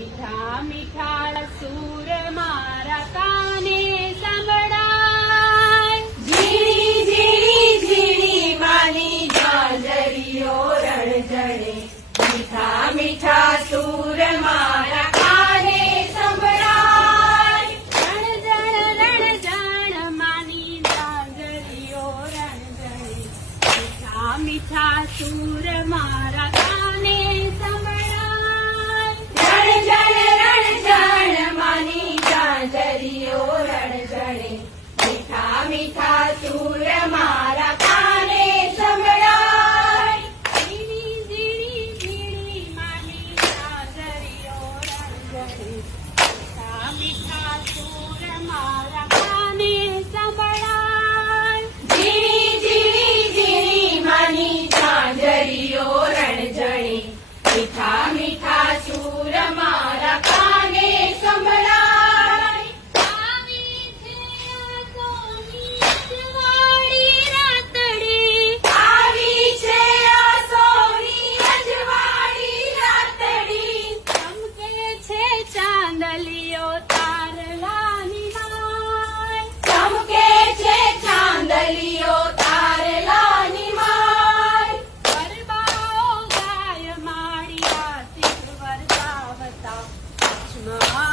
મીઠા મીઠા સૂર મારા કાને સંભળાય. ઝીણી ઝીણી ઝીણી માની ઝાંઝરીઓ રણઝણે, મીઠા મીઠા સૂર મારા કાને સંભળાય. રણઝણ રણઝણ માની ઝાંઝરીઓ રણઝણે, મીઠા મીઠા સૂર મારા કાને સંભળાય. રણઝણ રણઝણ માની ઝાંઝરીઓ રણઝણે, મીઠા મીઠા સૂર મારા કાને સંભળાય. ઝીણી ઝીણી ઝીણી માની ઝાંઝરીઓ રણઝણે, મીઠા મીઠા સૂર મારા કાને સંભળાય. ઝીણી ઝીણી ઝીણી માની ઝાંઝરીઓ રણઝણે, મીઠા મીઠા સૂર મારા કાને સંભળાય. આવી છે આ સોની અજવાળી રાતડી, આવી છે આ સોની અજવાળી રાતડી, ચમકે છે ચાંદલિયો તારલાની માય. ચમકે છે ચાંદલિયો તારલાની માય. ગરબાઓ ગાય માળી આશીષ વરસાવતા, કચ્છમાં